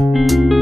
you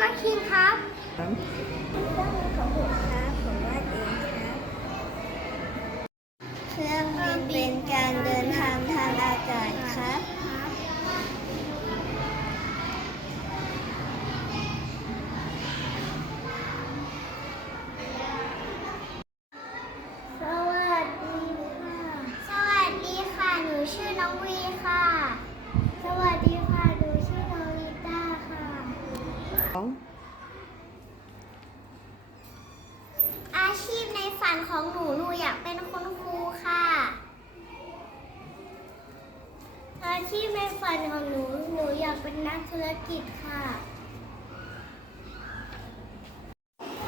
มาคิงครับ ชีพในฝันของหนู หนูอยากเป็นนักธุรกิจค่ะ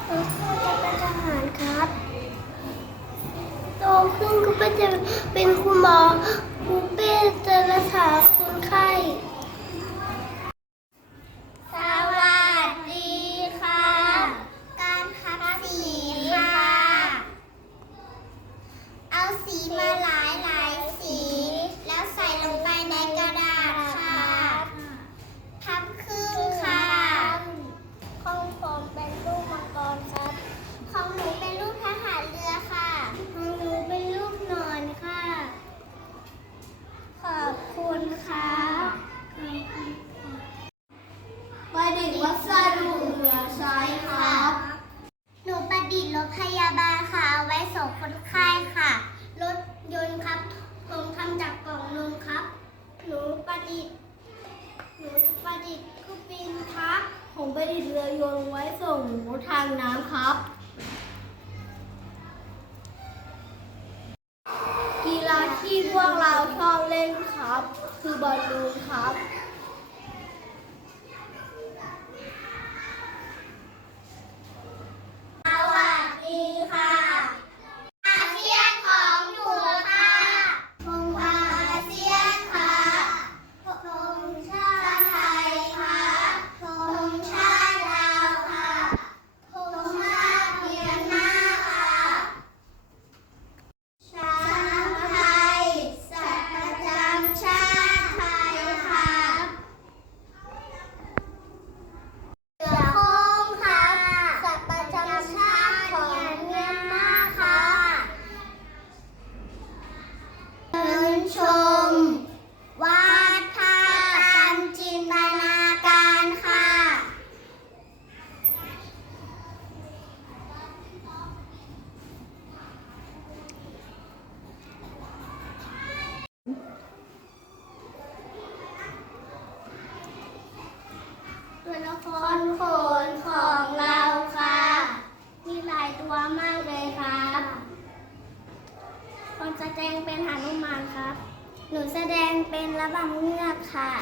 หนจะเป็นทหารครับ โตขึ้นก็จะเป็นคุณหมอ คุณเป็นจะรักษาคนไข้ ไประดิษฐ์เรือโยนไว้ส่งทางน้ำครับ กีฬาที่พวกเราชอบเล่นครับ คือบอลลูนครับ คนโขนของเราค่ะ มีหลายตัวมากเลยครับคนแสดงเป็นหานุมานครับ หนูแสดงเป็นระบำเงือกค่ะ